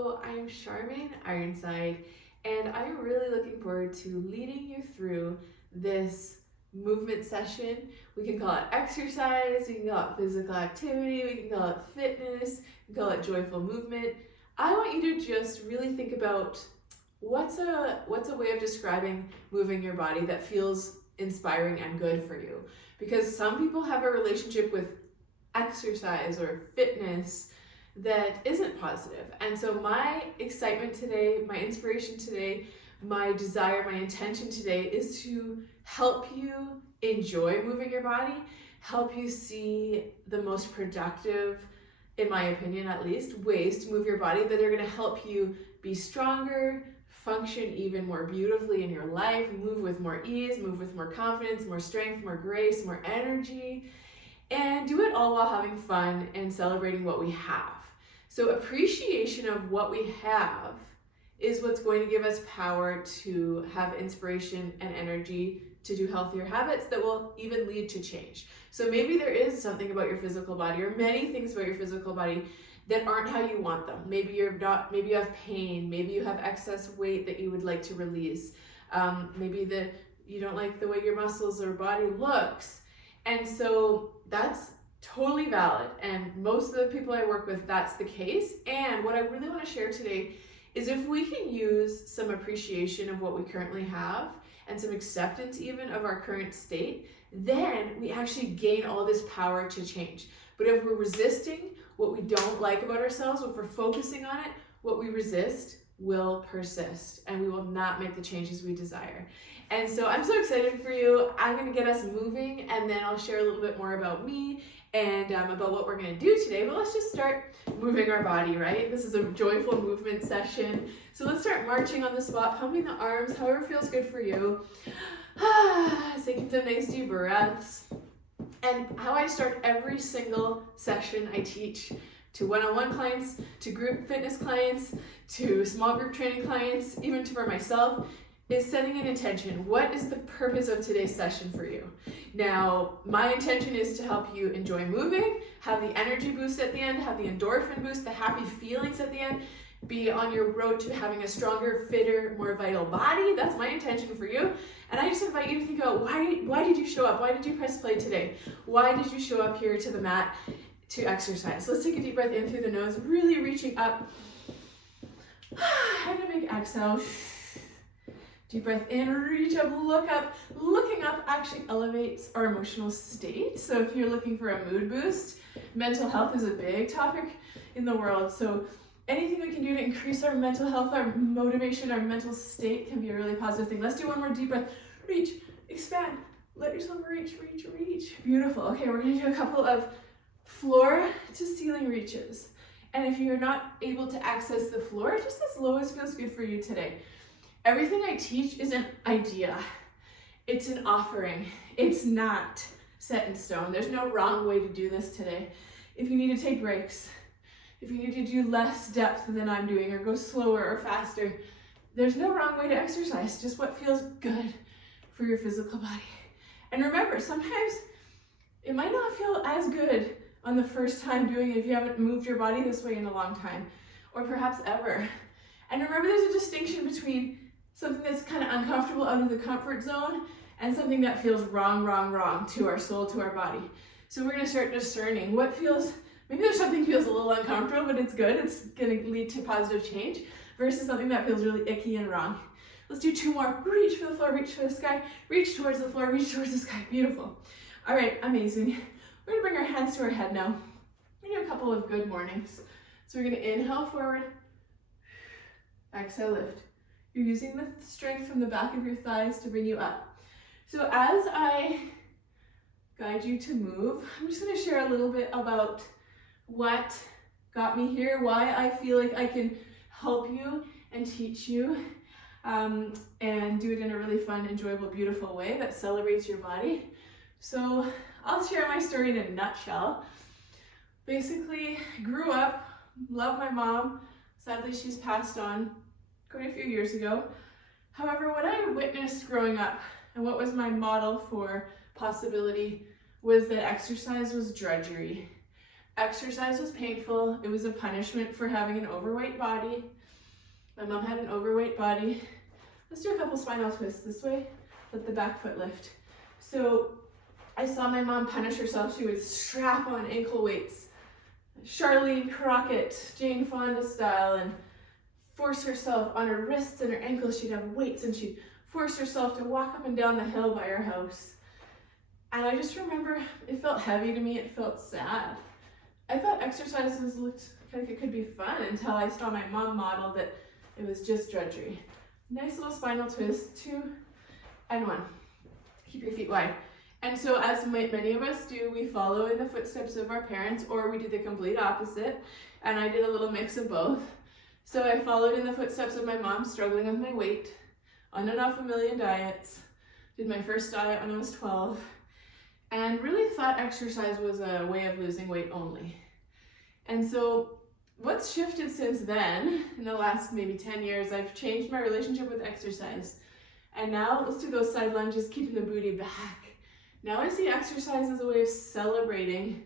Hello, I'm Charmaine Ironside, and I'm really looking forward to leading you through this movement session. We can call it exercise, we can call it physical activity, we can call it fitness, we can call it joyful movement. I want you to just really think about what's a way of describing moving your body that feels inspiring and good for you. Because some people have a relationship with exercise or fitness that isn't positive. And so my excitement today, my inspiration today, my desire, my intention today is to help you enjoy moving your body, help you see the most productive, in my opinion at least, ways to move your body that are going to help you be stronger, function even more beautifully in your life, move with more ease, move with more confidence, more strength, more grace, more energy, and do it all while having fun and celebrating what we have. So appreciation of what we have is what's going to give us power to have inspiration and energy to do healthier habits that will even lead to change. So maybe there is something about your physical body, or many things about your physical body, that aren't how you want them. Maybe you have pain, maybe you have excess weight that you would like to release. Maybe you don't like the way your muscles or body looks. And so that's totally valid, and most of the people I work with, that's the case. And what I really want to share today is if we can use some appreciation of what we currently have and some acceptance even of our current state, then we actually gain all this power to change. But if we're resisting what we don't like about ourselves, if we're focusing on it, what we resist will persist and we will not make the changes we desire. And so I'm so excited for you. I'm going to get us moving, and then I'll share a little bit more about me and about what we're going to do today. But let's just start moving our body, right? This is a joyful movement session. So let's start marching on the spot, pumping the arms, however feels good for you. Taking some nice deep breaths. And how I start every single session I teach to one-on-one clients, to group fitness clients, to small group training clients, even for myself, is setting an intention. What is the purpose of today's session for you? Now, my intention is to help you enjoy moving, have the energy boost at the end, have the endorphin boost, the happy feelings at the end, be on your road to having a stronger, fitter, more vital body. That's my intention for you. And I just invite you to think about why did you show up? Why did you press play today? Why did you show up here to the mat to exercise? Let's take a deep breath in through the nose, really reaching up. And a big exhale. Deep breath in, reach up, look up. Looking up actually elevates our emotional state. So if you're looking for a mood boost, mental health is a big topic in the world. So anything we can do to increase our mental health, our motivation, our mental state can be a really positive thing. Let's do one more deep breath. Reach, expand, let yourself reach, reach, reach. Beautiful. Okay, we're gonna do a couple of floor to ceiling reaches. And if you're not able to access the floor, just as low as feels good for you today. Everything I teach is an idea. It's an offering. It's not set in stone. There's no wrong way to do this today. If you need to take breaks, if you need to do less depth than I'm doing, or go slower or faster, there's no wrong way to exercise, just what feels good for your physical body. And remember, sometimes it might not feel as good on the first time doing it if you haven't moved your body this way in a long time, or perhaps ever. And remember, there's a distinction between something that's kind of uncomfortable out of the comfort zone and something that feels wrong to our soul, to our body. So we're gonna start discerning what feels, maybe there's something feels a little uncomfortable, but it's good, it's gonna lead to positive change, versus something that feels really icky and wrong. Let's do two more. Reach for the floor, reach for the sky, reach towards the floor, reach towards the sky. Beautiful. All right, amazing. We're gonna bring our hands to our head now. We're gonna do a couple of good mornings. So we're gonna inhale forward, exhale, lift. You're using the strength from the back of your thighs to bring you up. So as I guide you to move, I'm just going to share a little bit about what got me here, why I feel like I can help you and teach you, and do it in a really fun, enjoyable, beautiful way that celebrates your body. So I'll share my story in a nutshell. Basically, grew up, love my mom. Sadly, she's passed on quite a few years ago. However, what I witnessed growing up and what was my model for possibility was that exercise was drudgery. Exercise was painful. It was a punishment for having an overweight body. My mom had an overweight body. Let's do a couple spinal twists this way. Let the back foot lift. So I saw my mom punish herself. She would strap on ankle weights, Charlene Crockett, Jane Fonda style, and force herself on her wrists and her ankles. She'd have weights and she'd force herself to walk up and down the hill by her house. And I just remember it felt heavy to me. It felt sad. I thought exercises looked like it could be fun until I saw my mom model that it was just drudgery. Nice little spinal twist, 2 and 1. Keep your feet wide. And so as many of us do, we follow in the footsteps of our parents, or we do the complete opposite. And I did a little mix of both. So I followed in the footsteps of my mom, struggling with my weight, on and off a million diets. Did my first diet when I was 12. And really thought exercise was a way of losing weight only. And so what's shifted since then, in the last maybe 10 years, I've changed my relationship with exercise. And now, let's do those side lunges, keeping the booty back. Now I see exercise as a way of celebrating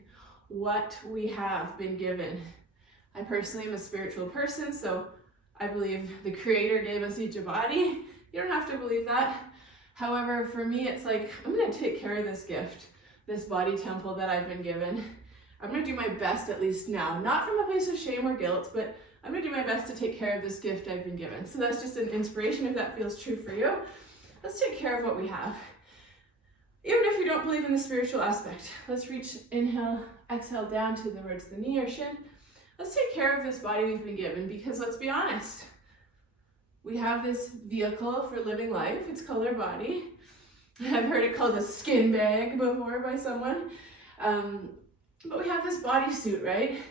what we have been given. I personally am a spiritual person, so I believe the Creator gave us each a body. You don't have to believe that. However, for me, it's like, I'm gonna take care of this gift, this body temple that I've been given. I'm gonna do my best, at least now, not from a place of shame or guilt, but I'm gonna do my best to take care of this gift I've been given. So that's just an inspiration if that feels true for you. Let's take care of what we have. Even if you don't believe in the spiritual aspect, let's reach, inhale, exhale down towards the knee or shin. Let's take care of this body we've been given, because let's be honest, we have this vehicle for living life. It's called our body. I've heard it called a skin bag before by someone. But we have this bodysuit, right?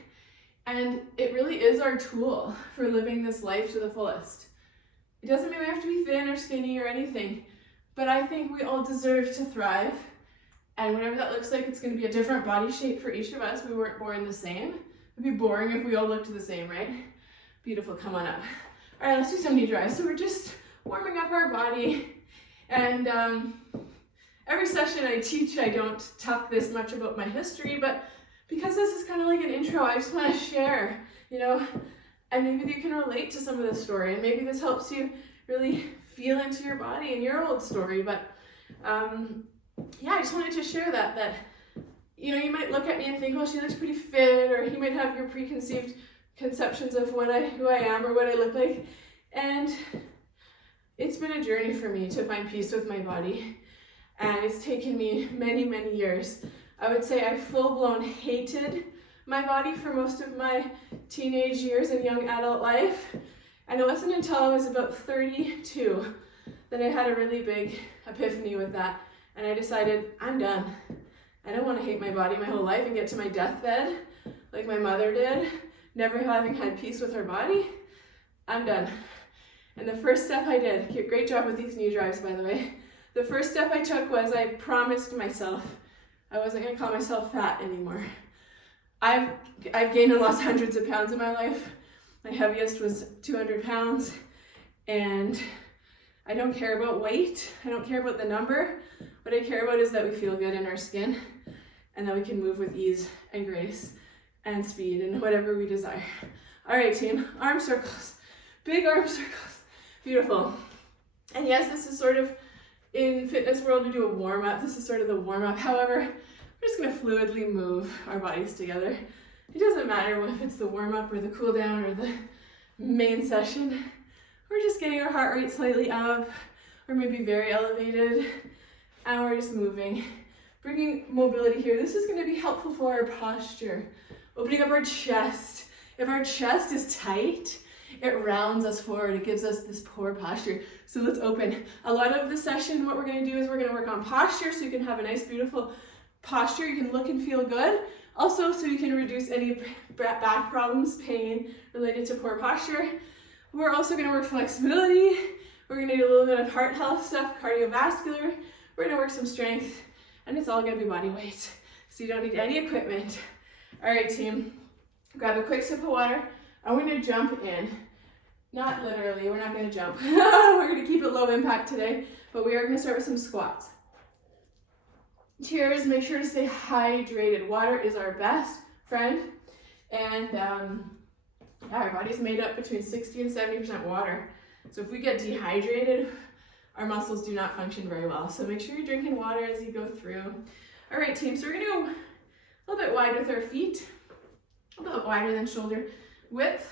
And it really is our tool for living this life to the fullest. It doesn't mean we have to be thin or skinny or anything, but I think we all deserve to thrive. And whatever that looks like, it's going to be a different body shape for each of us. We weren't born the same. It'd be boring if we all looked the same, right? Beautiful, come on up. All right, let's do some knee drives. So we're just warming up our body. And every session I teach, I don't talk this much about my history, but because this is kind of like an intro, I just want to share, and maybe you can relate to some of this story, and maybe this helps you really feel into your body and your old story. But yeah, I just wanted to share that you might look at me and think, well, she looks pretty fit, or you might have your preconceived conceptions of who I am or what I look like. And it's been a journey for me to find peace with my body. And it's taken me many, many years. I would say I full-blown hated my body for most of my teenage years and young adult life. And it wasn't until I was about 32 that I had a really big epiphany with that. And I decided, I'm done. I don't want to hate my body my whole life and get to my deathbed like my mother did, never having had peace with her body. I'm done. And the first step I did, great job with these knee drives, by the way. The first step I took was I promised myself I wasn't going to call myself fat anymore. I've gained and lost hundreds of pounds in my life. My heaviest was 200 pounds. And I don't care about weight. I don't care about the number. What I care about is that we feel good in our skin and that we can move with ease and grace and speed and whatever we desire. All right, team, arm circles, big arm circles. Beautiful. And yes, this is sort of, in fitness world, we do a warm-up. This is sort of the warm-up. However, we're just going to fluidly move our bodies together. It doesn't matter if it's the warm-up or the cool-down or the main session. We're just getting our heart rate slightly up, or maybe very elevated, and we're just moving. Bringing mobility here. This is going to be helpful for our posture. Opening up our chest. If our chest is tight, it rounds us forward. It gives us this poor posture. So let's open. A lot of the session, what we're going to do is we're going to work on posture so you can have a nice, beautiful posture. You can look and feel good. Also, so you can reduce any back problems, pain related to poor posture. We're also going to work flexibility. We're going to do a little bit of heart health stuff, cardiovascular. We're going to work some strength, and it's all going to be body weight. So you don't need any equipment. All right, team. Grab a quick sip of water. I'm going to jump in. Not literally, we're not going to jump. We're going to keep it low impact today, but we are going to start with some squats. Cheers, make sure to stay hydrated. Water is our best friend. And our body's made up between 60 and 70% water. So if we get dehydrated, our muscles do not function very well. So make sure you're drinking water as you go through. All right, team, so we're gonna go a little bit wide with our feet, a little bit wider than shoulder width,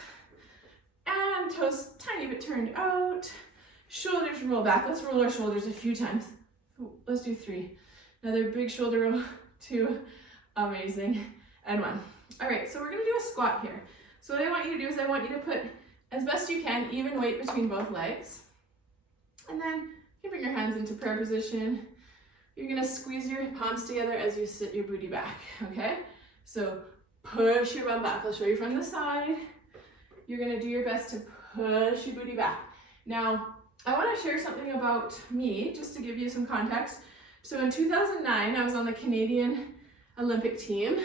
and toes tiny bit turned out. Shoulders roll back. Let's roll our shoulders a few times. Let's do 3. Another big shoulder roll, 2, amazing, and 1. All right, so we're gonna do a squat here. So what I want you to do is I want you to put, as best you can, even weight between both legs. And then you bring your hands into prayer position. You're gonna squeeze your palms together as you sit your booty back, okay? So push your bum back. I'll show you from the side. You're gonna do your best to push your booty back. Now, I wanna share something about me, just to give you some context. So in 2009, I was on the Canadian Olympic team.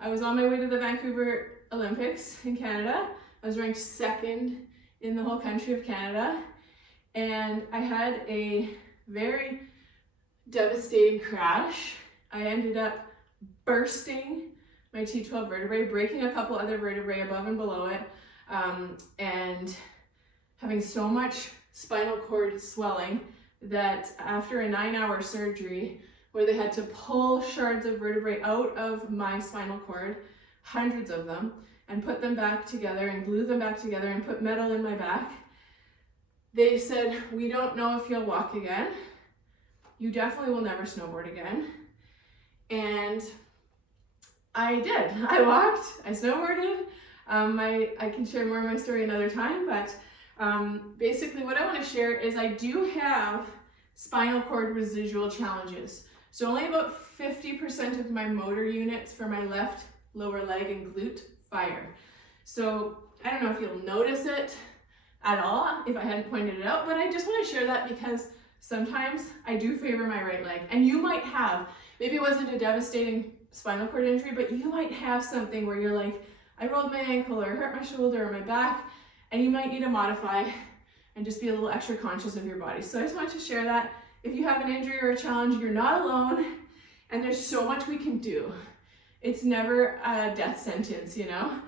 I was on my way to the Vancouver Olympics in Canada. I was ranked 2nd in the whole country of Canada. And I had a very devastating crash. I ended up bursting my T12 vertebrae, breaking a couple other vertebrae above and below it, and having so much spinal cord swelling that after a 9-hour surgery where they had to pull shards of vertebrae out of my spinal cord, hundreds of them, and put them back together and glue them back together and put metal in my back, they said, we don't know if you'll walk again. You definitely will never snowboard again. And I did. I walked, I snowboarded. I can share more of my story another time, but basically what I want to share is I do have spinal cord residual challenges. So only about 50% of my motor units for my left lower leg and glute fire. So I don't know if you'll notice it at all if I hadn't pointed it out, but I just want to share that because sometimes I do favor my right leg. And you might have, maybe it wasn't a devastating spinal cord injury, but you might have something where you're like, I rolled my ankle or hurt my shoulder or my back, and you might need to modify and just be a little extra conscious of your body. So I just wanted to share that. If you have an injury or a challenge, you're not alone, and there's so much we can do. It's never a death sentence, you know?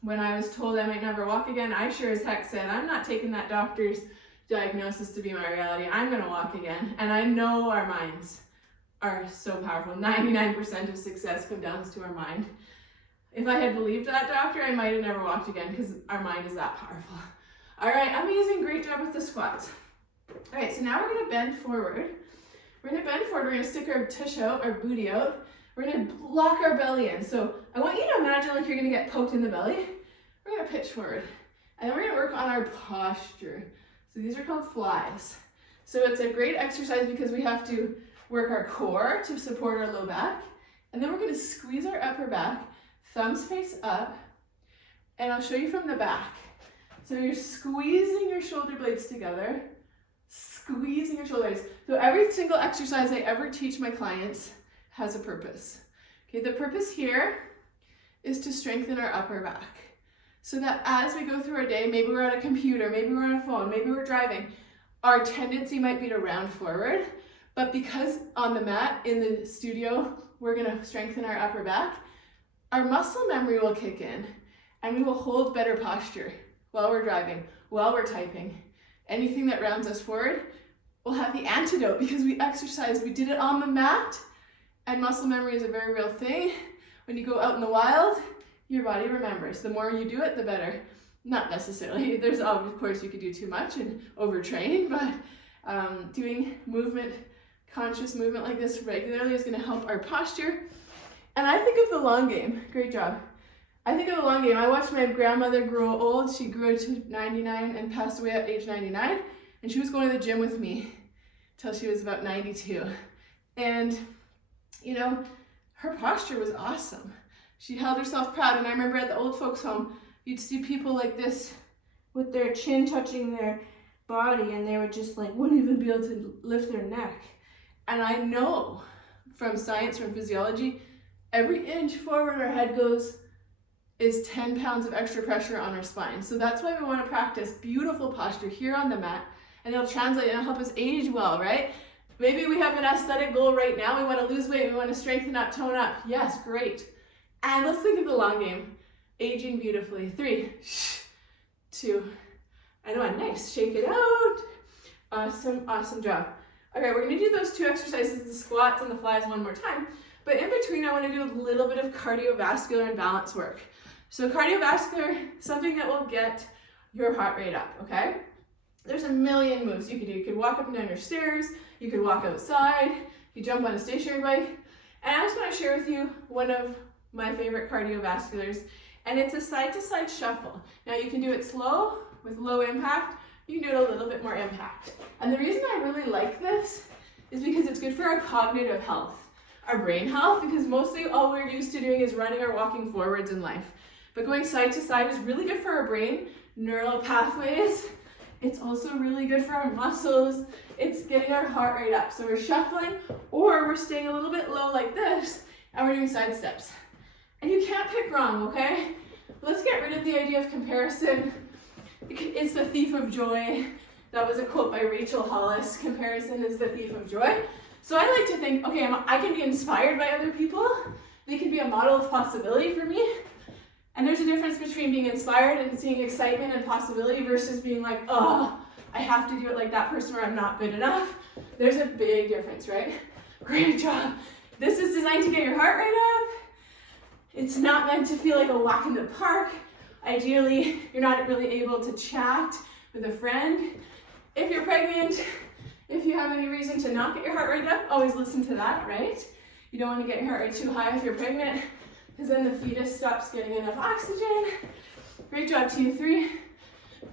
When I was told I might never walk again, I sure as heck said, I'm not taking that doctor's diagnosis to be my reality. I'm gonna walk again. And I know our minds are so powerful. 99% of success comes down to our mind. If I had believed that doctor, I might have never walked again because our mind is that powerful. All right, amazing, great job with the squats. All right, so now we're gonna bend forward. We're gonna stick our tush out, our booty out. We're gonna lock our belly in. So I want you to imagine like you're gonna get poked in the belly. We're gonna pitch forward. And then we're gonna work on our posture. So these are called flies. So it's a great exercise because we have to work our core to support our low back. And then we're gonna squeeze our upper back, thumbs face up, and I'll show you from the back. So you're squeezing your shoulder blades together, squeezing your shoulder blades. So every single exercise I ever teach my clients has a purpose. Okay, the purpose here is to strengthen our upper back. So that as we go through our day, maybe we're on a computer, maybe we're on a phone, maybe we're driving, our tendency might be to round forward, but because on the mat in the studio, we're gonna strengthen our upper back, our muscle memory will kick in and we will hold better posture while we're driving, while we're typing. Anything that rounds us forward will have the antidote because we exercised, we did it on the mat, and muscle memory is a very real thing. When you go out in the wild, your body remembers. The more you do it, the better. Not necessarily. There's, of course, you could do too much and overtrain, but doing movement, conscious movement like this regularly is going to help our posture. And I think of the long game. Great job. I think of the long game. I watched my grandmother grow old. She grew to 99 and passed away at age 99. And she was going to the gym with me till she was about 92. And, you know, her posture was awesome. She held herself proud. And I remember at the old folks' home, you'd see people like this with their chin touching their body, and they would just like, wouldn't even be able to lift their neck. And I know from science, from physiology, every inch forward our head goes is 10 pounds of extra pressure on our spine. So that's why we want to practice beautiful posture here on the mat, and it'll translate and it'll help us age well, right? Maybe we have an aesthetic goal right now. We want to lose weight. We want to strengthen up, tone up. Yes, great. And let's think of the long game. Aging beautifully. 3, 2, and 1. Nice. Shake it out. Awesome job. Okay, we're gonna do those 2 exercises, the squats and the flies, one more time. But in between, I wanna do a little bit of cardiovascular and balance work. So cardiovascular, something that will get your heart rate up, okay? There's a million moves you could do. You could walk up and down your stairs, you could walk outside, you jump on a stationary bike. And I just wanna share with you one of my favorite cardiovasculars, and it's a side-to-side shuffle. Now you can do it slow with low impact, you can do it a little bit more impact. And the reason I really like this is because it's good for our cognitive health, our brain health, because mostly all we're used to doing is running or walking forwards in life. But going side to side is really good for our brain, neural pathways. It's also really good for our muscles. It's getting our heart rate up. So we're shuffling, or we're staying a little bit low like this, and we're doing side steps. And you can't pick wrong, okay? Let's get rid of the idea of comparison. It's the thief of joy. That was a quote by Rachel Hollis. Comparison is the thief of joy. So I like to think, okay, I can be inspired by other people. They can be a model of possibility for me. And there's a difference between being inspired and seeing excitement and possibility versus being like, oh, I have to do it like that person or I'm not good enough. There's a big difference, right? Great job. This is designed to get your heart rate up. It's not meant to feel like a walk in the park. Ideally, you're not really able to chat with a friend. If you're pregnant, if you have any reason to not get your heart rate up, always listen to that, right? You don't want to get your heart rate too high if you're pregnant, because then the fetus stops getting enough oxygen. Great job, team. 3,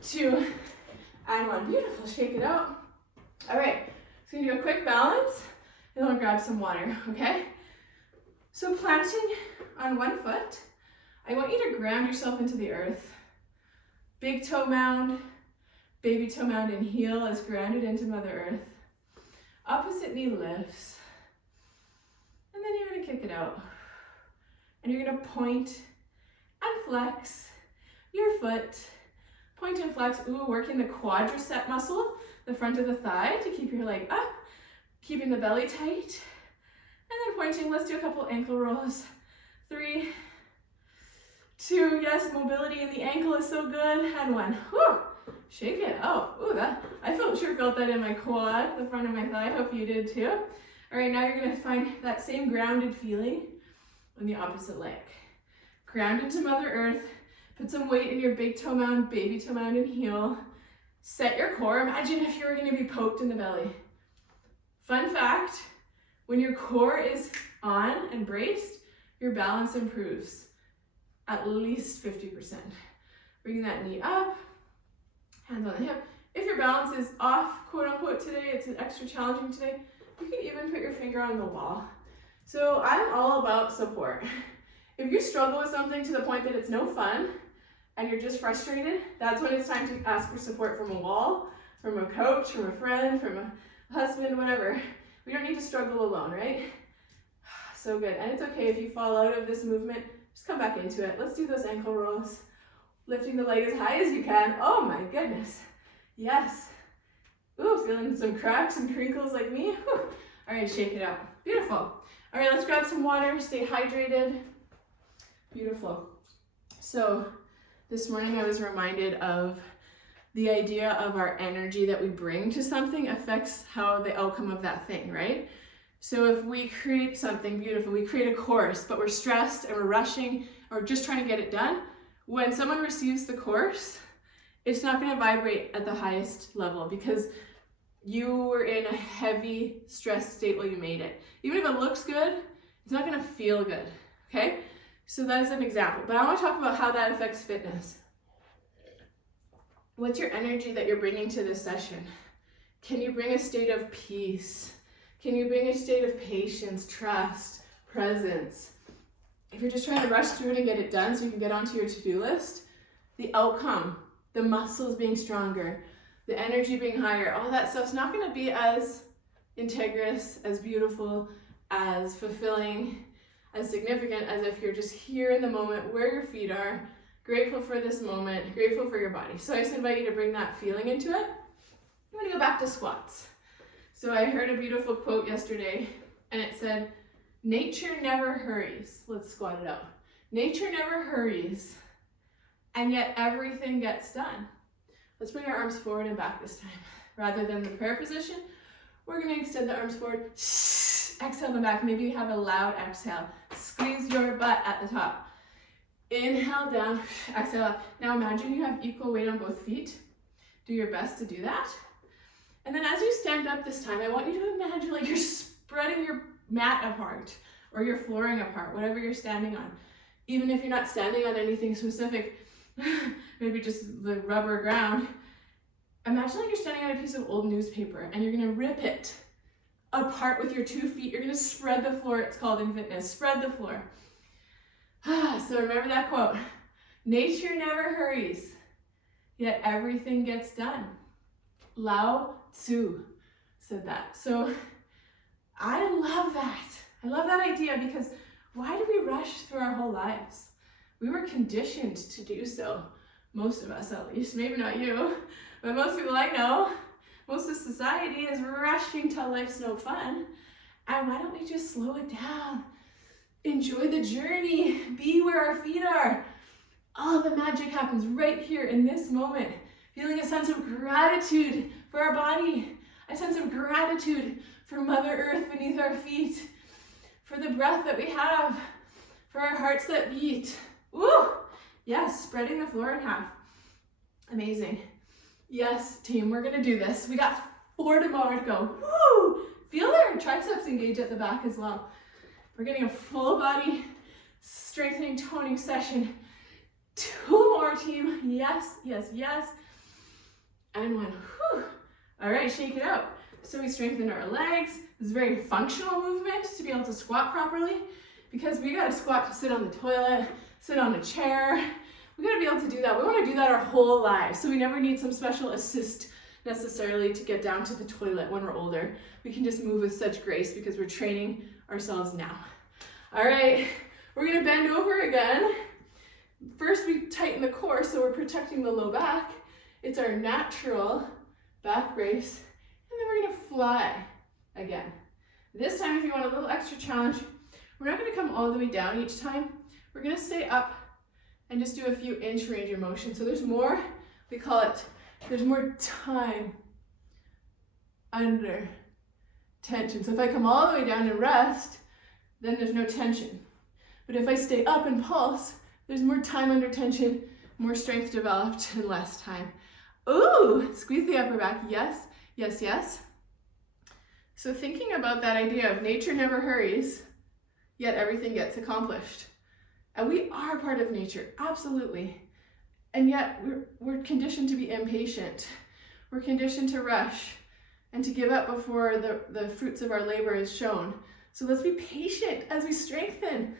2, and 1. Beautiful, shake it out. All right, so we're gonna do a quick balance, and then we'll grab some water, okay? So planting on one foot, I want you to ground yourself into the earth. Big toe mound, baby toe mound, and heel is grounded into Mother Earth. Opposite knee lifts. And then you're gonna kick it out. And you're gonna point and flex your foot. Point and flex, working the quadricep muscle, the front of the thigh to keep your leg up, keeping the belly tight. And then pointing, let's do a couple ankle rolls. 3, 2, yes, mobility in the ankle is so good. And 1, whew, shake it out. I sure felt that in my quad, the front of my thigh. Hope you did too. All right, now you're gonna find that same grounded feeling on the opposite leg. Ground into Mother Earth, put some weight in your big toe mound, baby toe mound, and heel. Set your core. Imagine if you were gonna be poked in the belly. Fun fact, when your core is on and braced, your balance improves at least 50%. Bringing that knee up, hands on the hip. If your balance is off, quote unquote, today, it's extra challenging today, you can even put your finger on the wall. So I'm all about support. If you struggle with something to the point that it's no fun and you're just frustrated, that's when it's time to ask for support from a wall, from a coach, from a friend, from a husband, whatever. We don't need to struggle alone, right? So good. And it's okay if you fall out of this movement, just come back into it. Let's do those ankle rolls. Lifting the leg as high as you can. Oh my goodness. Yes. Ooh, feeling some cracks and crinkles like me. Whew. All right, shake it out. Beautiful. All right, let's grab some water. Stay hydrated. Beautiful. So this morning I was reminded of the idea of our energy that we bring to something affects how the outcome of that thing, right? So if we create something beautiful, we create a course, but we're stressed and we're rushing or just trying to get it done, when someone receives the course, it's not going to vibrate at the highest level because you were in a heavy stress state while you made it. Even if it looks good, it's not going to feel good, okay? So that is an example, but I want to talk about how that affects fitness. What's your energy that you're bringing to this session? Can you bring a state of peace? Can you bring a state of patience, trust, presence? If you're just trying to rush through it and get it done so you can get onto your to-do list, the outcome, the muscles being stronger, the energy being higher, all that stuff's not going to be as integrous, as beautiful, as fulfilling, as significant as if you're just here in the moment where your feet are, grateful for this moment, grateful for your body. So I just invite you to bring that feeling into it. I'm going to go back to squats. So I heard a beautiful quote yesterday, and it said, nature never hurries. Let's squat it out. Nature never hurries, and yet everything gets done. Let's bring our arms forward and back this time. Rather than the prayer position, we're gonna extend the arms forward. Exhale them back. Maybe you have a loud exhale. Squeeze your butt at the top. Inhale down, exhale up. Now imagine you have equal weight on both feet. Do your best to do that. And then as you stand up this time, I want you to imagine like you're spreading your mat apart or your flooring apart, whatever you're standing on. Even if you're not standing on anything specific, maybe just the rubber ground, imagine like you're standing on a piece of old newspaper and you're gonna rip it apart with your 2 feet. You're gonna spread the floor, it's called in fitness, spread the floor. So remember that quote, nature never hurries, yet everything gets done. Lao Tzu said that. So I love that. I love that idea because why do we rush through our whole lives? We were conditioned to do so. Most of us at least, maybe not you, but most people I know, most of society is rushing till life's no fun. And why don't we just slow it down? Enjoy the journey, be where our feet are. All the magic happens right here in this moment. Feeling a sense of gratitude for our body, a sense of gratitude for Mother Earth beneath our feet, for the breath that we have, for our hearts that beat. Woo! Yes, spreading the floor in half. Amazing. Yes, team, we're gonna do this. We got 4 more to go. Woo! Feel our triceps engage at the back as well. We're getting a full body strengthening, toning session. 2 more, team. Yes, yes, yes. And 1. Whew. All right, shake it out. So we strengthened our legs. It's a very functional movement to be able to squat properly because we gotta squat to sit on the toilet, sit on a chair. We gotta be able to do that. We wanna do that our whole lives. So we never need some special assist necessarily to get down to the toilet when we're older. We can just move with such grace because we're training ourselves now. All right, we're gonna bend over again. First we tighten the core so we're protecting the low back. It's our natural back brace. And then we're gonna fly again. This time, if you want a little extra challenge, we're not gonna come all the way down each time. We're gonna stay up and just do a few inch range of motion. So there's more, we call it, there's more time under tension. So if I come all the way down and rest, then there's no tension. But if I stay up and pulse, there's more time under tension, more strength developed, and less time. Ooh, squeeze the upper back. Yes, yes, yes. So thinking about that idea of nature never hurries, yet everything gets accomplished. And we are part of nature, absolutely. And yet we're conditioned to be impatient. We're conditioned to rush and to give up before the fruits of our labor is shown. So let's be patient as we strengthen.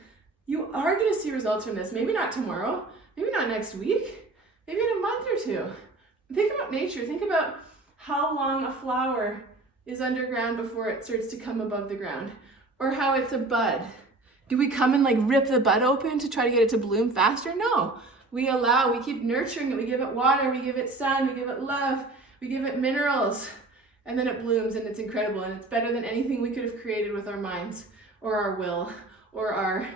You are gonna see results from this. Maybe not tomorrow, maybe not next week, maybe in a month or 2. Think about nature. Think about how long a flower is underground before it starts to come above the ground, or how it's a bud. Do we come and like rip the bud open to try to get it to bloom faster? No, we keep nurturing it. We give it water, we give it sun, we give it love, we give it minerals, and then it blooms and it's incredible. And it's better than anything we could have created with our minds or our will or our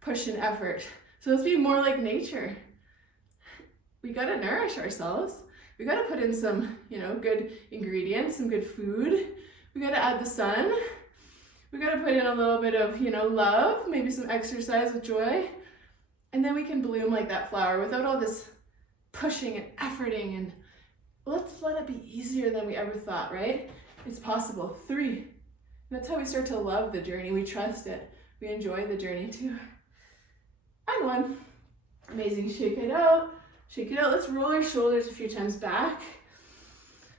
push and effort. So let's be more like nature. We gotta nourish ourselves. We gotta put in some, good ingredients, some good food. We gotta add the sun. We gotta put in a little bit of, love, maybe some exercise with joy. And then we can bloom like that flower without all this pushing and efforting. And let's let it be easier than we ever thought, right? It's possible. 3. That's how we start to love the journey. We trust it. We enjoy the journey too. And 1. Amazing, shake it out. Shake it out. Let's roll our shoulders a few times back.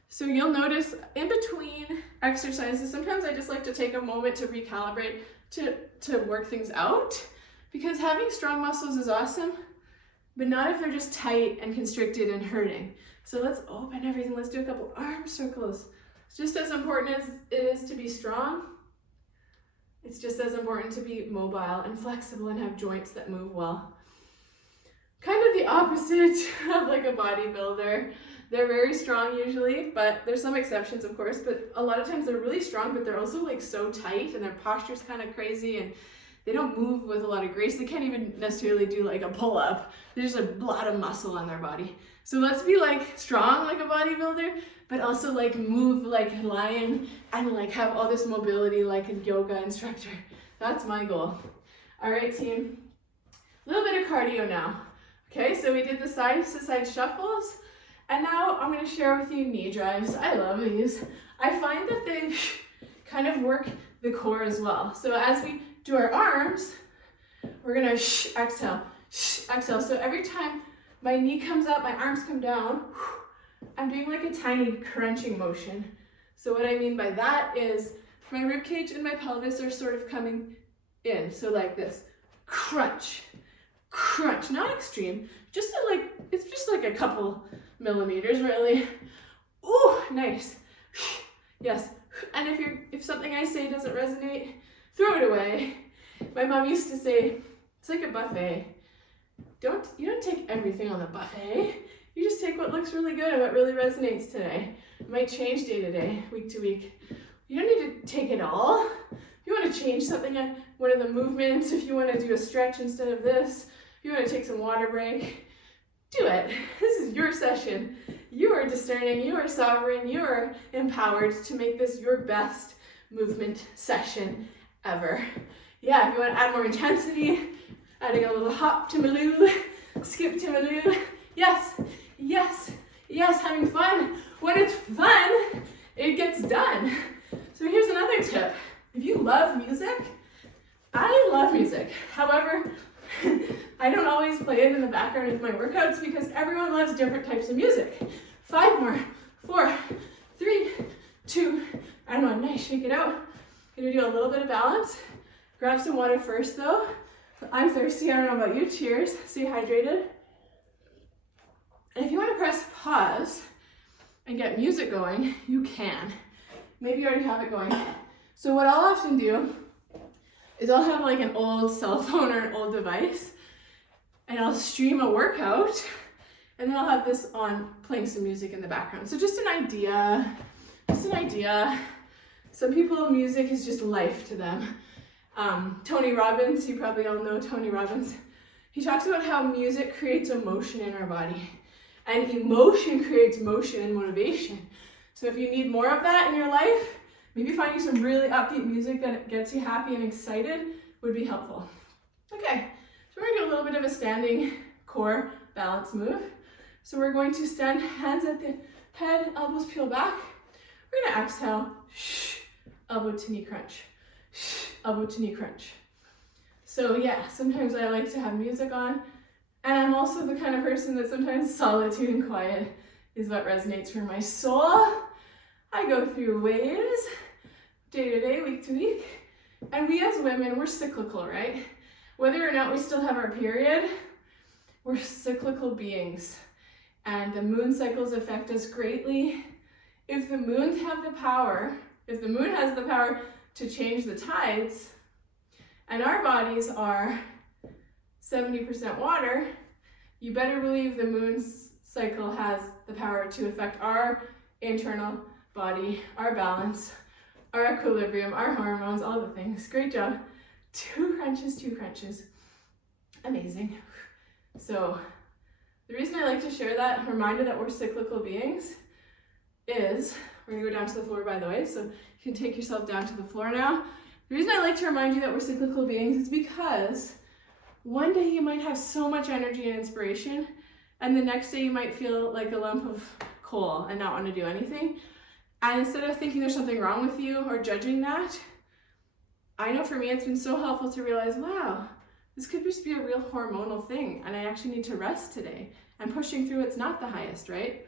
So you'll notice in between exercises, sometimes I just like to take a moment to recalibrate, to work things out, because having strong muscles is awesome, but not if they're just tight and constricted and hurting. So let's open everything. Let's do a couple arm circles. It's just as important as it is to be strong. It's just as important to be mobile and flexible and have joints that move well. Kind of the opposite of like a bodybuilder. They're very strong usually, but there's some exceptions of course, but a lot of times they're really strong, but they're also like so tight and their posture's kind of crazy and they don't move with a lot of grace. They can't even necessarily do like a pull-up. There's a lot of muscle on their body. So let's be like strong like a bodybuilder, but also like move like a lion and like have all this mobility like a yoga instructor. That's my goal. All right, team. A little bit of cardio now. Okay, so we did the side-to-side shuffles, and now I'm going to share with you knee drives. I love these. I find that they kind of work the core as well. So as we do our arms, we're going to exhale, exhale. So every time my knee comes up, my arms come down, I'm doing like a tiny crunching motion. So what I mean by that is my rib cage and my pelvis are sort of coming in. So like this, crunch, crunch, not extreme, just like, it's just like a couple millimeters really. Ooh, nice. Yes. And if something I say doesn't resonate, throw it away. My mom used to say, it's like a buffet. You don't take everything on the buffet. You just take what looks really good and what really resonates today. It might change day to day, week to week. You don't need to take it all. If you want to change something, one of the movements, if you want to do a stretch instead of this, if you want to take some water break, do it. This is your session. You are discerning, you are sovereign, you are empowered to make this your best movement session ever. Yeah, if you want to add more intensity, adding a little hop to Maloo, skip to Maloo. Yes, yes, yes, having fun. When it's fun, it gets done. So here's another tip. If you love music, I love music. However, I don't always play it in the background of my workouts because everyone loves different types of music. 5 more, 4, 3, 2, and 1. Nice, shake it out. Gonna do a little bit of balance. Grab some water first though. I'm thirsty, I don't know about you. Cheers, stay hydrated. And if you want to press pause and get music going, you can. Maybe you already have it going. So what I'll often do is I'll have like an old cell phone or an old device and I'll stream a workout and then I'll have this on playing some music in the background. So just an idea, Some people, music is just life to them. Tony Robbins, you probably all know Tony Robbins. He talks about how music creates emotion in our body and emotion creates motion and motivation. So if you need more of that in your life, maybe finding some really upbeat music that gets you happy and excited would be helpful. Okay, so we're gonna do a little bit of a standing core balance move. So we're going to stand, hands at the head, elbows peel back. We're gonna exhale, elbow to knee crunch, elbow to knee crunch. So yeah, sometimes I like to have music on, and I'm also the kind of person that sometimes solitude and quiet is what resonates for my soul. I go through waves, day to day, week to week, and we as women, we're cyclical, right? Whether or not we still have our period, we're cyclical beings, and the moon cycles affect us greatly. If the moon has the power to change the tides, and our bodies are 70% water, you better believe the moon's cycle has the power to affect our internal body, our balance, our equilibrium, our hormones, all the things. Great job. 2 crunches. Amazing. So the reason I like to share that reminder that we're cyclical beings is, we're gonna go down to the floor by the way, so you can take yourself down to the floor now. The reason I like to remind you that we're cyclical beings is because one day you might have so much energy and inspiration, and the next day you might feel like a lump of coal and not want to do anything. And instead of thinking there's something wrong with you or judging that, I know for me it's been so helpful to realize, wow, this could just be a real hormonal thing and I actually need to rest today. And pushing through it's not the highest, right?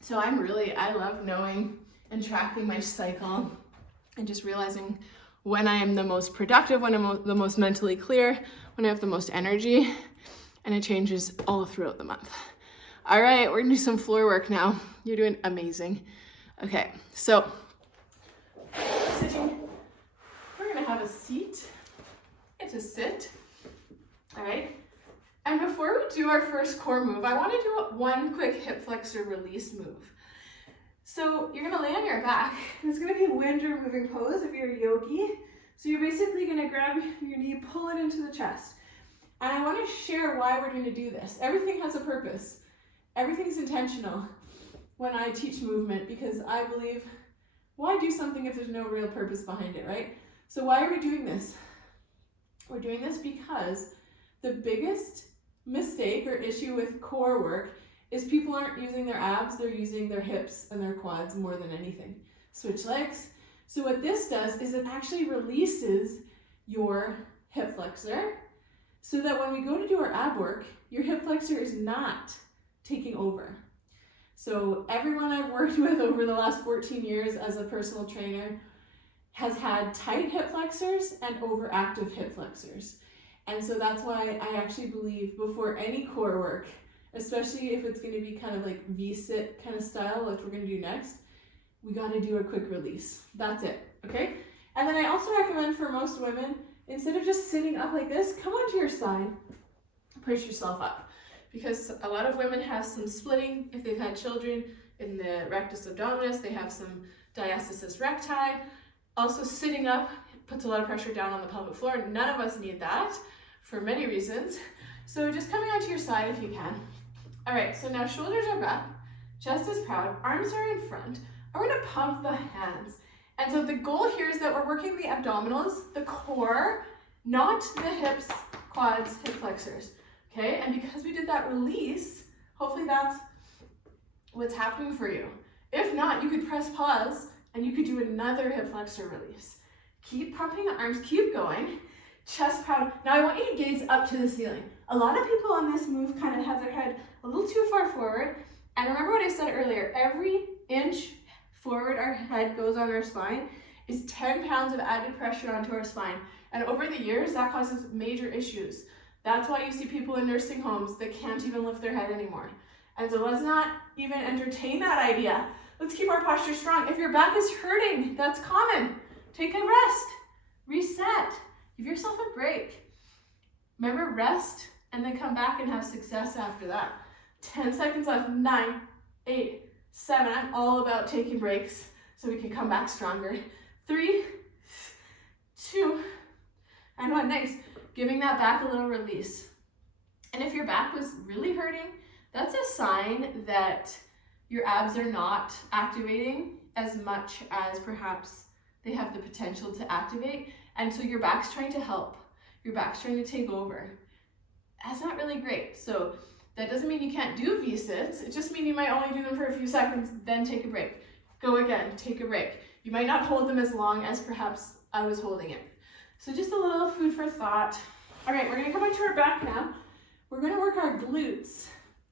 So I love knowing and tracking my cycle and just realizing when I am the most productive, when I'm the most mentally clear, when I have the most energy, and it changes all throughout the month. All right, we're gonna do some floor work now. You're doing amazing. Okay, so sitting, we're gonna have a seat. Get to sit, all right? And before we do our first core move, I wanna do one quick hip flexor release move. So you're gonna lay on your back, and it's gonna be wind removing pose if you're a yogi. So you're basically gonna grab your knee, pull it into the chest. And I wanna share why we're gonna do this. Everything has a purpose. Everything's intentional when I teach movement, because I believe, why do something if there's no real purpose behind it, right? So why are we doing this? We're doing this because the biggest mistake or issue with core work is people aren't using their abs, they're using their hips and their quads more than anything. Switch legs. So what this does is it actually releases your hip flexor so that when we go to do our ab work, your hip flexor is not taking over. So everyone I've worked with over the last 14 years as a personal trainer has had tight hip flexors and overactive hip flexors. And so that's why I actually believe before any core work, especially if it's going to be kind of like V-sit kind of style, like we're going to do next, we got to do a quick release. That's it, okay? And then I also recommend for most women, instead of just sitting up like this, come onto your side, push yourself up. Because a lot of women have some splitting if they've had children in the rectus abdominis, they have some diastasis recti. Also sitting up puts a lot of pressure down on the pelvic floor. None of us need that for many reasons. So just coming onto your side if you can. All right, so now shoulders are back, chest is proud, arms are in front. And we're gonna pump the hands. And so the goal here is that we're working the abdominals, the core, not the hips, quads, hip flexors. Okay, and because we did that release, hopefully that's what's happening for you. If not, you could press pause and you could do another hip flexor release. Keep pumping the arms, keep going. Chest proud. Now I want you to gaze up to the ceiling. A lot of people on this move kind of have their head a little too far forward. And remember what I said earlier, every inch forward our head goes on our spine is 10 pounds of added pressure onto our spine. And over the years, that causes major issues. That's why you see people in nursing homes that can't even lift their head anymore. And so let's not even entertain that idea. Let's keep our posture strong. If your back is hurting, that's common. Take a rest, reset, give yourself a break. Remember, rest and then come back and have success after that. 10 seconds left, 9, 8, 7. I'm all about taking breaks so we can come back stronger. 3, 2, and 1. Nice. Giving that back a little release. And if your back was really hurting, that's a sign that your abs are not activating as much as perhaps they have the potential to activate. And so your back's trying to help. Your back's trying to take over. That's not really great. So that doesn't mean you can't do V-sits. It just means you might only do them for a few seconds, then take a break. Go again, take a break. You might not hold them as long as perhaps I was holding it. So just a little food for thought. All right, we're gonna come onto our back now. We're gonna work our glutes,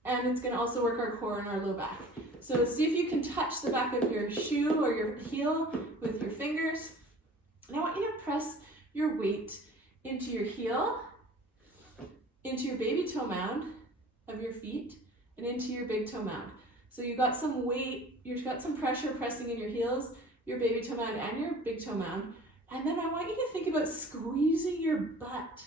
and it's gonna also work our core and our low back. So see if you can touch the back of your shoe or your heel with your fingers. And I want you to press your weight into your heel, into your baby toe mound of your feet, and into your big toe mound. So you've got some weight, you've got some pressure pressing in your heels, your baby toe mound, and your big toe mound. And then I want you to think about squeezing your butt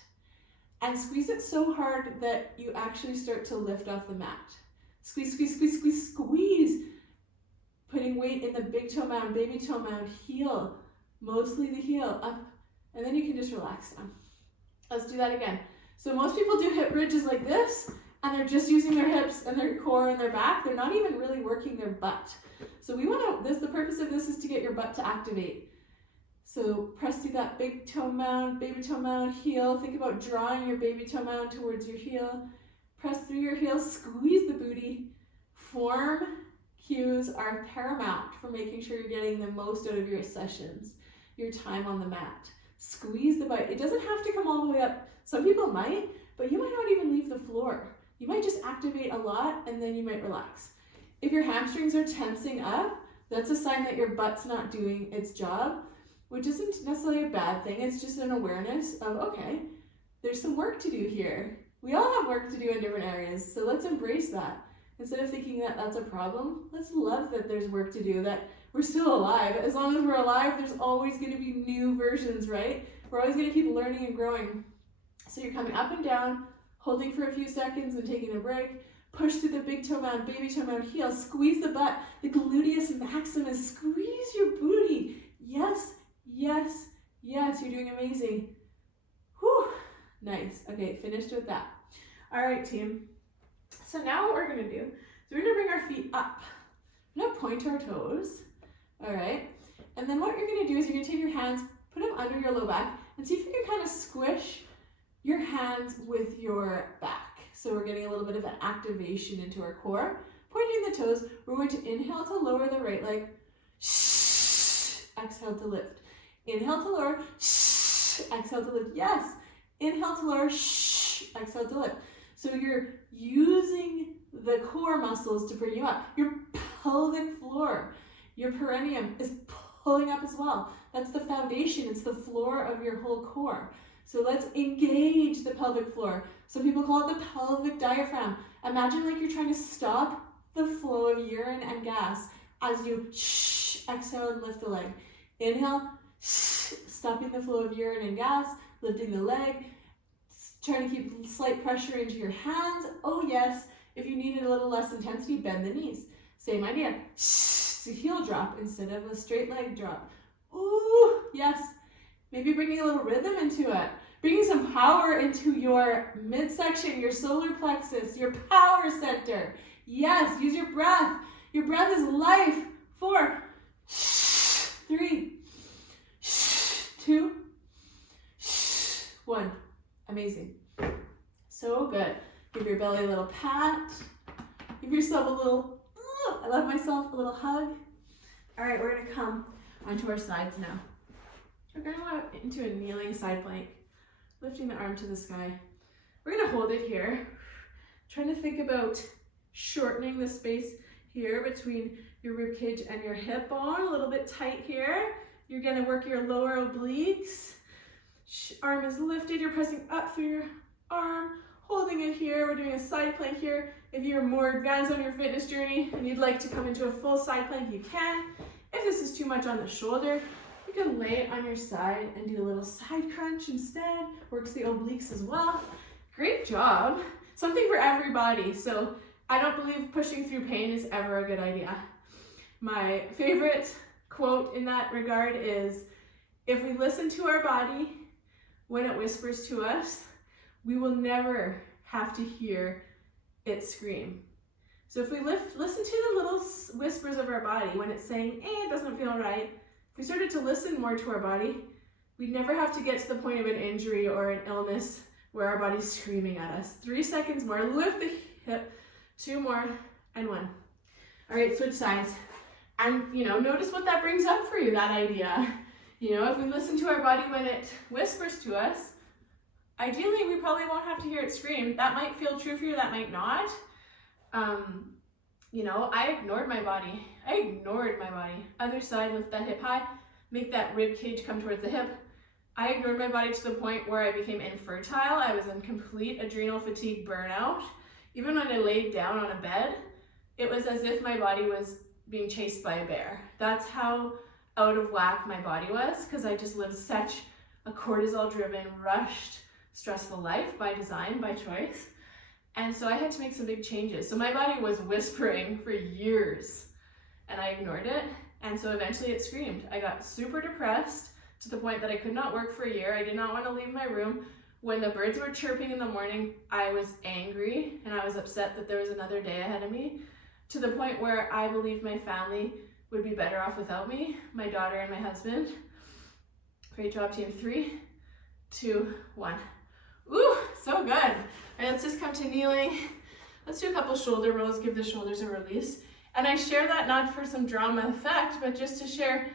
and squeeze it so hard that you actually start to lift off the mat. Squeeze, squeeze, squeeze, squeeze, squeeze. Putting weight in the big toe mound, baby toe mound, heel, mostly the heel, up, and then you can just relax down. Let's do that again. So most people do hip bridges like this, and they're just using their hips and their core and their back. They're not even really working their butt. So we want to, the purpose of this is to get your butt to activate. So press through that big toe mound, baby toe mound, heel. Think about drawing your baby toe mound towards your heel. Press through your heel, squeeze the booty. Form cues are paramount for making sure you're getting the most out of your sessions, your time on the mat. Squeeze the butt. It doesn't have to come all the way up. Some people might, but you might not even leave the floor. You might just activate a lot and then you might relax. If your hamstrings are tensing up, that's a sign that your butt's not doing its job, which isn't necessarily a bad thing. It's just an awareness of, okay, there's some work to do here. We all have work to do in different areas, so let's embrace that. Instead of thinking that that's a problem, let's love that there's work to do, that we're still alive. As long as we're alive, there's always going to be new versions, right? We're always going to keep learning and growing. So you're coming up and down, holding for a few seconds and taking a break. Push through the big toe mound, baby toe mound, heel. Squeeze the butt, the gluteus maximus. Squeeze your booty. Yes, yes, Yes, you're doing amazing. Whew. Nice. Okay, finished with that. All right, team. So now what we're gonna do is we're gonna bring our feet up. We're gonna point our toes. All right. And then what you're gonna do is you're gonna take your hands, put them under your low back, and see if you can kind of squish your hands with your back. So we're getting a little bit of an activation into our core. Pointing the toes, we're going to inhale to lower the right leg. Exhale to lift. Inhale to lower. Exhale to lift. Yes. Inhale to lower. Exhale to lift. So you're using the core muscles to bring you up. Your pelvic floor, your perineum is pulling up as well. That's the foundation. It's the floor of your whole core. So let's engage the pelvic floor. Some people call it the pelvic diaphragm. Imagine like you're trying to stop the flow of urine and gas as you exhale and lift the leg. Inhale, stopping the flow of urine and gas, lifting the leg, trying to keep slight pressure into your hands. Oh yes, if you needed a little less intensity, bend the knees. Same idea. It's a heel drop instead of a straight leg drop. Ooh, yes. Maybe bringing a little rhythm into it. Bringing some power into your midsection, your solar plexus, your power center. Yes, use your breath. Your breath is life. 4, 3, 2, 1. Amazing. So good. Give your belly a little pat. Give yourself a little, I love myself, a little hug. All right, we're gonna come onto our sides now. We're gonna go into a kneeling side plank, lifting the arm to the sky. We're gonna hold it here. Trying to think about shortening the space here between your rib cage and your hip bone, a little bit tight here. You're gonna work your lower obliques. Arm is lifted, you're pressing up through your arm, holding it here. We're doing a side plank here. If you're more advanced on your fitness journey and you'd like to come into a full side plank, you can. If this is too much on the shoulder, you can lay it on your side and do a little side crunch instead. Works the obliques as well. Great job. Something for everybody. So I don't believe pushing through pain is ever a good idea. My favorite quote in that regard is, if we listen to our body when it whispers to us, we will never have to hear it scream. So if we listen to the little whispers of our body when it's saying, it doesn't feel right, if we started to listen more to our body, we'd never have to get to the point of an injury or an illness where our body's screaming at us. 3 seconds more, lift the hip, 2 more, and 1. All right, switch sides. And, notice what that brings up for you, that idea. If we listen to our body when it whispers to us, ideally, we probably won't have to hear it scream. That might feel true for you, that might not. I ignored my body. Other side, lift that hip high, make that rib cage come towards the hip. I ignored my body to the point where I became infertile. I was in complete adrenal fatigue burnout. Even when I laid down on a bed, it was as if my body was being chased by a bear. That's how out of whack my body was, because I just lived such a cortisol-driven, rushed, stressful life by design, by choice. And so I had to make some big changes. So my body was whispering for years, and I ignored it. And so eventually it screamed. I got super depressed to the point that I could not work for a year. I did not want to leave my room. When the birds were chirping in the morning, I was angry, and I was upset that there was another day ahead of me, to the point where I believed my family would be better off without me, my daughter and my husband. Great job, team. 3, 2, 1. Ooh, so good. All right, let's just come to kneeling. Let's do a couple shoulder rolls, give the shoulders a release. And I share that not for some drama effect, but just to share,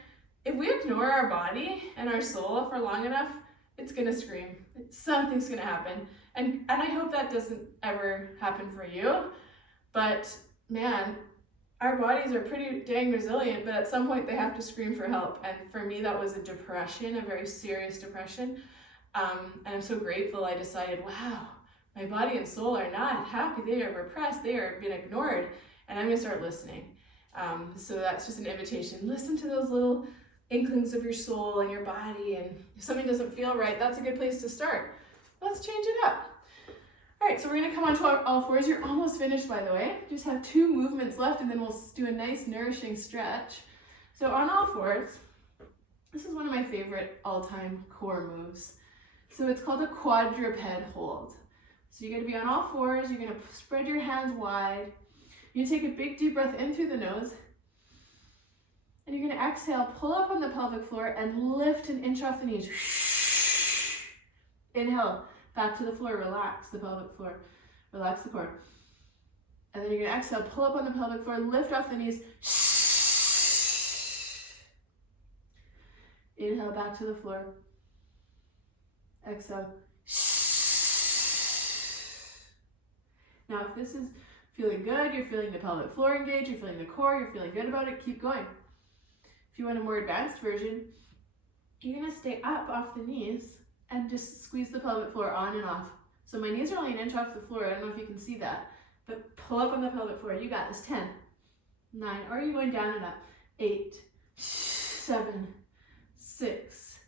if we ignore our body and our soul for long enough, it's gonna scream. Something's gonna happen. And I hope that doesn't ever happen for you, but man, our bodies are pretty dang resilient, but at some point they have to scream for help. And for me, that was a depression, a very serious depression. And I'm so grateful I decided, wow, my body and soul are not happy. They are repressed. They are being ignored. And I'm going to start listening. So that's just an invitation. Listen to those little inklings of your soul and your body. And if something doesn't feel right, that's a good place to start. Let's change it up. All right, so we're going to come onto all fours. You're almost finished, by the way. Just have 2 movements left, and then we'll do a nice nourishing stretch. So on all fours, This is one of my favorite all-time core moves. So it's called a quadruped hold. So you're going to be on all fours, you're going to spread your hands wide. You're going to take a big deep breath in through the nose. And you're going to exhale, pull up on the pelvic floor and lift and inch off the knees. Inhale, back to the floor, relax the pelvic floor, relax the core. And then you're going to exhale, pull up on the pelvic floor, lift off the knees. Inhale, back to the floor. Exhale. Now, if this is feeling good, you're feeling the pelvic floor engage, you're feeling the core, you're feeling good about it, keep going. If you want a more advanced version, you're going to stay up off the knees and just squeeze the pelvic floor on and off. So my knees are only an inch off the floor. I don't know if you can see that, but pull up on the pelvic floor. You got this. 10, 9, or are you going down and up? 8, 7, 6,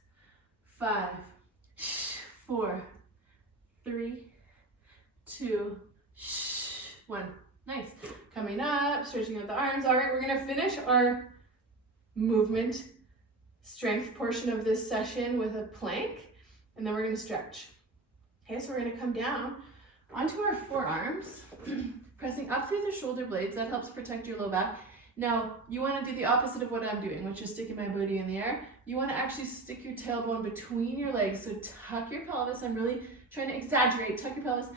5, 4, 3, 2, 1. Nice. Coming up, stretching out the arms. All right, we're going to finish our movement strength portion of this session with a plank, and then we're going to stretch. Okay, so we're going to come down onto our forearms, pressing up through the shoulder blades. That helps protect your low back. Now, you want to do the opposite of what I'm doing, which is sticking my booty in the air. You want to actually stick your tailbone between your legs. So tuck your pelvis. I'm really trying to exaggerate. Tuck your pelvis.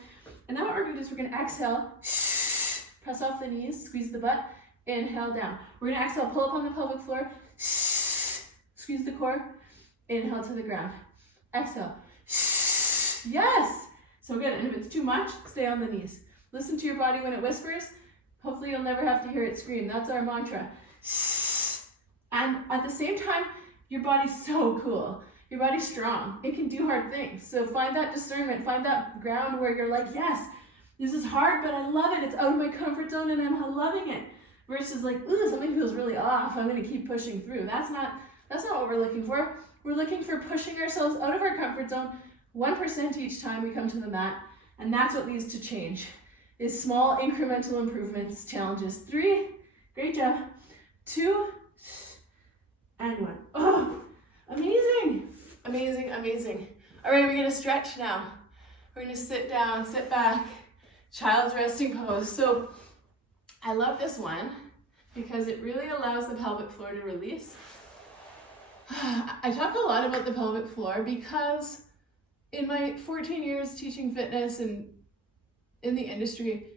And now what we're going to do is we're going to exhale, press off the knees, squeeze the butt, inhale down. We're going to exhale, pull up on the pelvic floor, squeeze the core, inhale to the ground. Exhale. Yes! So good. And if it's too much, stay on the knees. Listen to your body when it whispers. Hopefully you'll never have to hear it scream. That's our mantra. And at the same time, your body's so cool. Your body's strong. It can do hard things. So find that discernment. Find that ground where you're like, yes, this is hard, but I love it. It's out of my comfort zone and I'm loving it. Versus like, ooh, something feels really off. I'm going to keep pushing through. That's not what we're looking for. We're looking for pushing ourselves out of our comfort zone 1% each time we come to the mat. And that's what leads to change. Is small incremental improvements, challenges. 3, great job. 2, and 1. Oh, amazing. Amazing, amazing. All right, we're gonna stretch now. We're gonna sit down, sit back, child's resting pose. So I love this one because it really allows the pelvic floor to release. I talk a lot about the pelvic floor because in my 14 years teaching fitness and in the industry,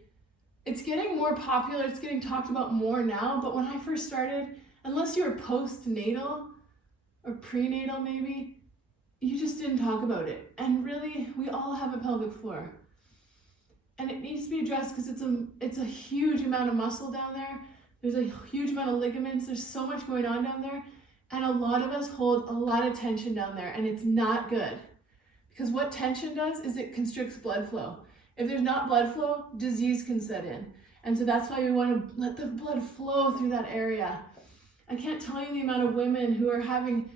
it's getting more popular, it's getting talked about more now, but when I first started, unless you were postnatal or prenatal maybe, you just didn't talk about it. And really, we all have a pelvic floor. And it needs to be addressed because it's a huge amount of muscle down there. There's a huge amount of ligaments. There's so much going on down there. And a lot of us hold a lot of tension down there, and it's not good. Because what tension does is it constricts blood flow. If there's not blood flow, disease can set in. And so that's why we want to let the blood flow through that area. I can't tell you the amount of women who are having,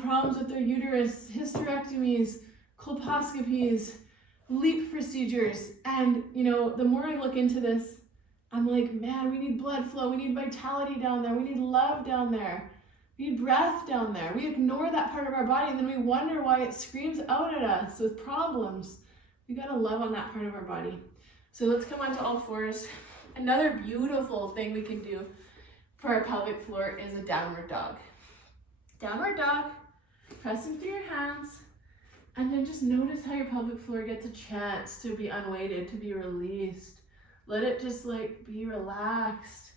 problems with their uterus, hysterectomies, colposcopies, LEEP procedures. And, the more I look into this, I'm like, man, we need blood flow. We need vitality down there. We need love down there. We need breath down there. We ignore that part of our body and then we wonder why it screams out at us with problems. We gotta love on that part of our body. So let's come onto all fours. Another beautiful thing we can do for our pelvic floor is a downward dog. Downward dog, pressing through your hands, and then just notice how your pelvic floor gets a chance to be unweighted, to be released. Let it just be relaxed,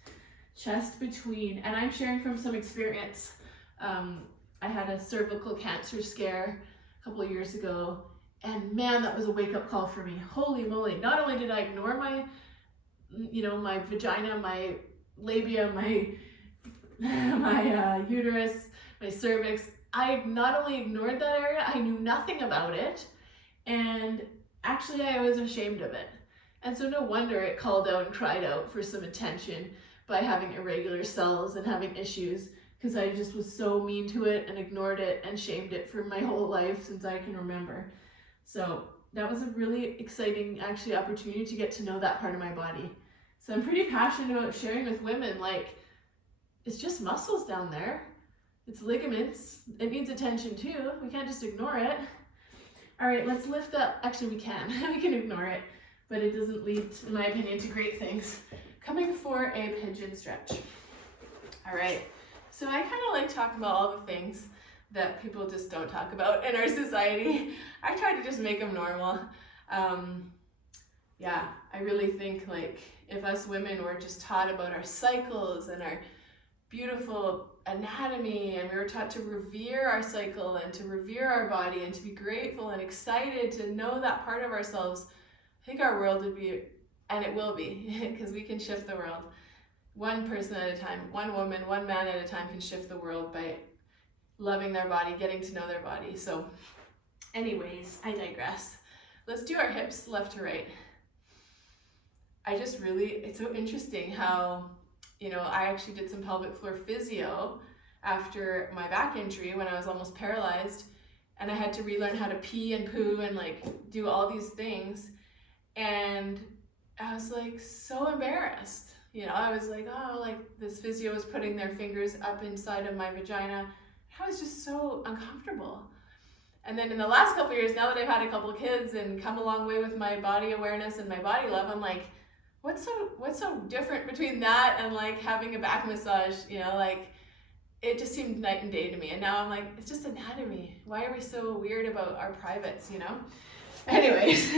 chest between. And I'm sharing from some experience. I had a cervical cancer scare a couple of years ago. And man, that was a wake-up call for me. Holy moly. Not only did I ignore my vagina, my labia, my uterus, my cervix, I not only ignored that area, I knew nothing about it. And actually, I was ashamed of it. And so no wonder it called out and cried out for some attention by having irregular cells and having issues, because I just was so mean to it and ignored it and shamed it for my whole life since I can remember. So that was a really exciting opportunity to get to know that part of my body. So I'm pretty passionate about sharing with women, it's just muscles down there. It's ligaments. It needs attention too. We can't just ignore it. All right, let's lift up. Actually, we can. We can ignore it, but it doesn't lead, in my opinion, to great things. Coming for a pigeon stretch. All right, so I kind of like talking about all the things that people just don't talk about in our society. I try to just make them normal. Yeah, I really think like if us women were just taught about our cycles and our beautiful anatomy, and we were taught to revere our cycle and to revere our body and to be grateful and excited to know that part of ourselves, I think our world would be, and it will be, because we can shift the world. One person at a time, one woman, one man at a time can shift the world by loving their body, getting to know their body. So anyways, I digress. Let's do our hips left to right. It's so interesting how, I actually did some pelvic floor physio after my back injury when I was almost paralyzed, and I had to relearn how to pee and poo and like do all these things. And I was like so embarrassed. I was like, oh, like this physio was putting their fingers up inside of my vagina. I was just so uncomfortable. And then in the last couple of years, now that I've had a couple of kids and come a long way with my body awareness and my body love, I'm like, what's so different between that and like having a back massage? Like it just seemed night and day to me. And now I'm like, it's just anatomy. Why are we so weird about our privates? Anyways,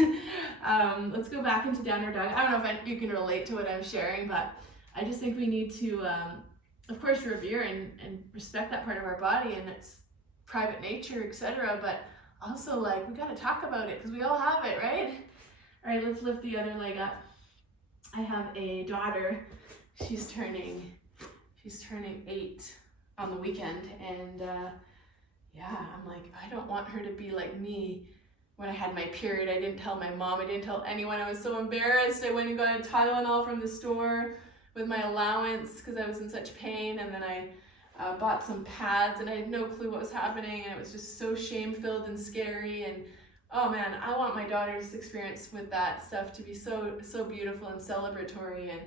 let's go back into downward dog. I don't know if you can relate to what I'm sharing, but I just think we need to, of course, revere and respect that part of our body and its private nature, etc. But also, like, we got to talk about it because we all have it, right? All right, let's lift the other leg up. I have a daughter. She's turning 8 on the weekend, and I'm like, I don't want her to be like me. When I had my period, I didn't tell my mom, I didn't tell anyone. I was so embarrassed. I went and got a Tylenol from the store with my allowance because I was in such pain, and then I bought some pads, and I had no clue what was happening, and it was just so shame-filled and scary. And oh man, I want my daughter's experience with that stuff to be so beautiful and celebratory, and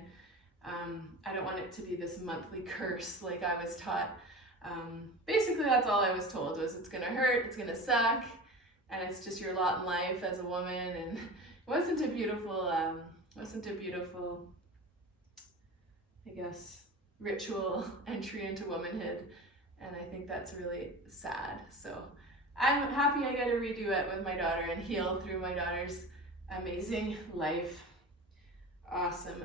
I don't want it to be this monthly curse like I was taught. Basically, that's all I was told was it's gonna hurt, it's gonna suck, and it's just your lot in life as a woman. And it wasn't a beautiful, I guess, ritual entry into womanhood, and I think that's really sad. So I'm happy I got to redo it with my daughter and heal through my daughter's amazing life. Awesome.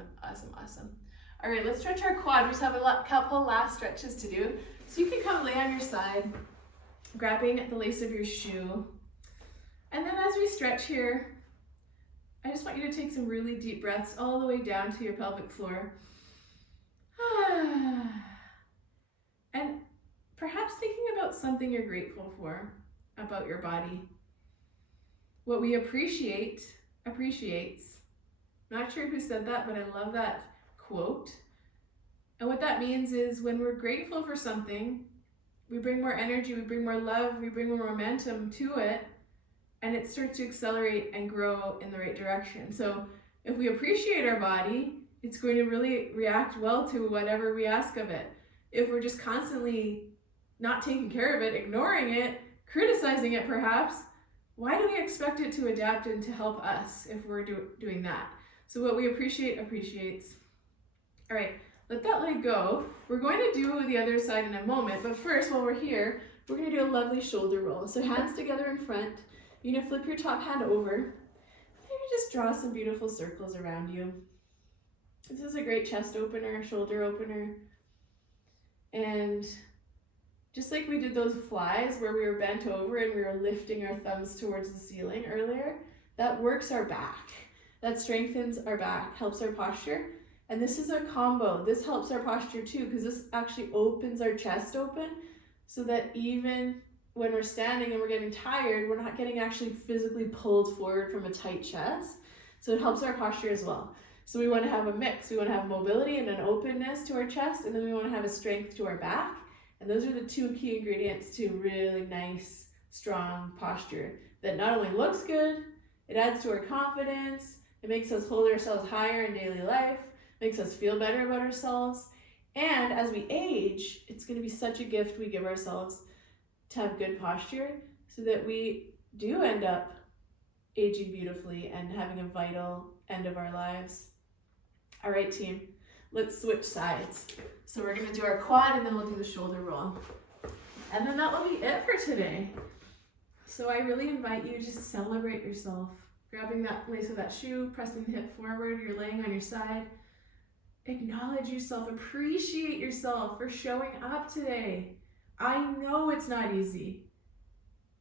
All right, let's stretch our quad. We just have a couple last stretches to do. So you can come lay on your side, grabbing the lace of your shoe. And then as we stretch here, I just want you to take some really deep breaths all the way down to your pelvic floor. And perhaps thinking about something you're grateful for about your body. What we appreciate appreciates. Not sure who said that, but I love that quote. And what that means is when we're grateful for something, we bring more energy, we bring more love, we bring more momentum to it, and it starts to accelerate and grow in the right direction. So if we appreciate our body, it's going to really react well to whatever we ask of it. If we're just constantly not taking care of it, ignoring it, criticizing it perhaps, why do we expect it to adapt and to help us if we're doing that? So what we appreciate appreciates. All right, let that leg go. We're going to do the other side in a moment, but first, while we're here, we're going to do a lovely shoulder roll. So hands together in front. You're going to flip your top hand over. Maybe just draw some beautiful circles around you. This is a great chest opener, shoulder opener. And just like we did those flies where we were bent over and we were lifting our thumbs towards the ceiling earlier, that works our back. That strengthens our back, helps our posture. And this is a combo. This helps our posture too, because this actually opens our chest open so that even when we're standing and we're getting tired, we're not getting actually physically pulled forward from a tight chest. So it helps our posture as well. So we want to have a mix. We want to have mobility and an openness to our chest, and then we want to have a strength to our back. And those are the two key ingredients to really nice, strong posture that not only looks good, it adds to our confidence, it makes us hold ourselves higher in daily life, makes us feel better about ourselves, And as we age, it's going to be such a gift we give ourselves to have good posture so that we do end up aging beautifully and having a vital end of our lives. All right, team, let's switch sides. So we're going to do our quad and then we'll do the shoulder roll. And then that will be it for today. So I really invite you to just celebrate yourself. Grabbing that lace of that shoe, pressing the hip forward, you're laying on your side. Acknowledge yourself, appreciate yourself for showing up today. I know it's not easy.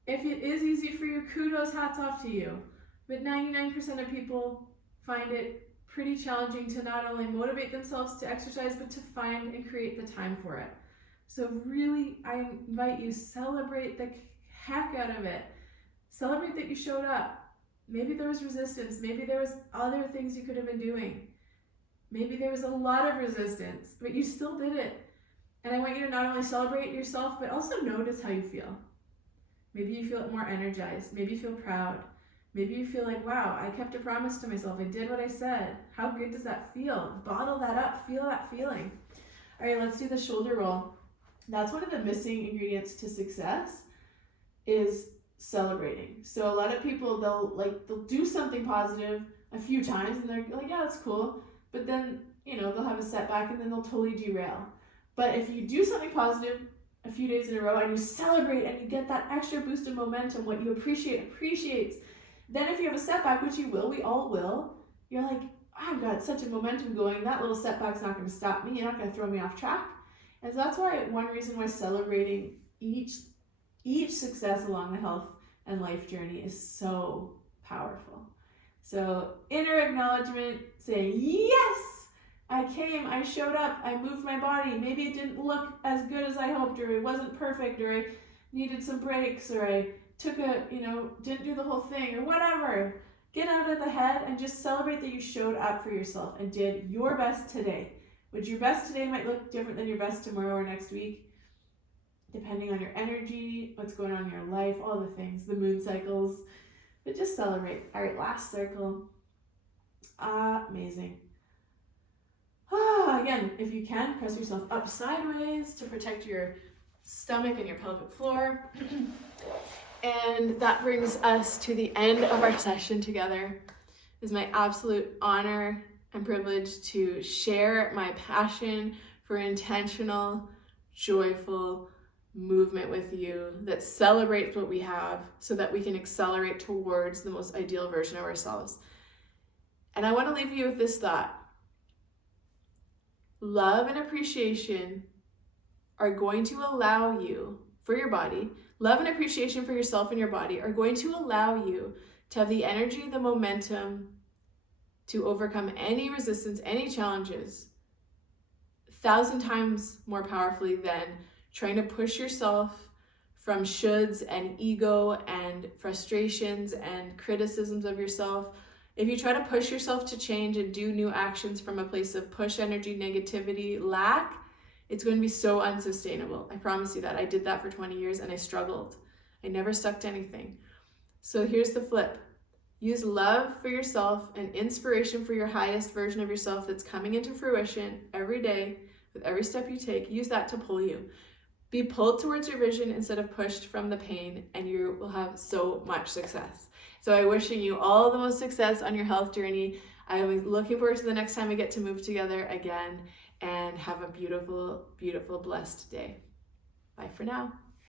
If it is easy for you, kudos, hats off to you. But 99% of people find it pretty challenging to not only motivate themselves to exercise, but to find and create the time for it. So really, I invite you, celebrate the heck out of it. Celebrate that you showed up. Maybe there was resistance. Maybe there was other things you could have been doing. Maybe there was a lot of resistance, but you still did it. And I want you to not only celebrate yourself, but also notice how you feel. Maybe you feel more energized. Maybe you feel proud. Maybe you feel like, wow, I kept a promise to myself. I did what I said. How good does that feel? Bottle that up. Feel that feeling. All right, let's do the shoulder roll. That's one of the missing ingredients to success is celebrating. So a lot of people, they'll do something positive a few times and they're like, yeah, that's cool. But then, they'll have a setback and then they'll totally derail. But if you do something positive a few days in a row and you celebrate and you get that extra boost of momentum, what you appreciates, then if you have a setback, which you will, we all will, you're like, I've got such a momentum going, that little setback's not going to stop me, you're not going to throw me off track. And so that's one reason why celebrating each success along the health and life journey is so powerful. So inner acknowledgement, saying, yes, I came, I showed up, I moved my body. Maybe it didn't look as good as I hoped, or it wasn't perfect, or I needed some breaks, or I didn't do the whole thing, or whatever. Get out of the head and just celebrate that you showed up for yourself and did your best today. Which your best today might look different than your best tomorrow or next week, depending on your energy, what's going on in your life, all the things, the moon cycles. But just celebrate. All right, last circle. Amazing. Again, if you can, press yourself up sideways to protect your stomach and your pelvic floor. And that brings us to the end of our session together. It is my absolute honor and privilege to share my passion for intentional, joyful movement with you that celebrates what we have so that we can accelerate towards the most ideal version of ourselves. And I want to leave you with this thought. Love and appreciation are going to allow you, for your body, love and appreciation for yourself and your body are going to allow you to have the energy, the momentum to overcome any resistance, any challenges 1,000 times more powerfully than trying to push yourself from shoulds and ego and frustrations and criticisms of yourself. If you try to push yourself to change and do new actions from a place of push energy, negativity, lack, it's going to be so unsustainable. I promise you that. I did that for 20 years and I struggled. I never stuck to anything. So here's the flip. Use love for yourself and inspiration for your highest version of yourself that's coming into fruition every day with every step you take. Use that to pull you. Be pulled towards your vision instead of pushed from the pain, and you will have so much success. So I'm wishing you all the most success on your health journey. I'm looking forward to the next time we get to move together again, and have a beautiful, beautiful, blessed day. Bye for now.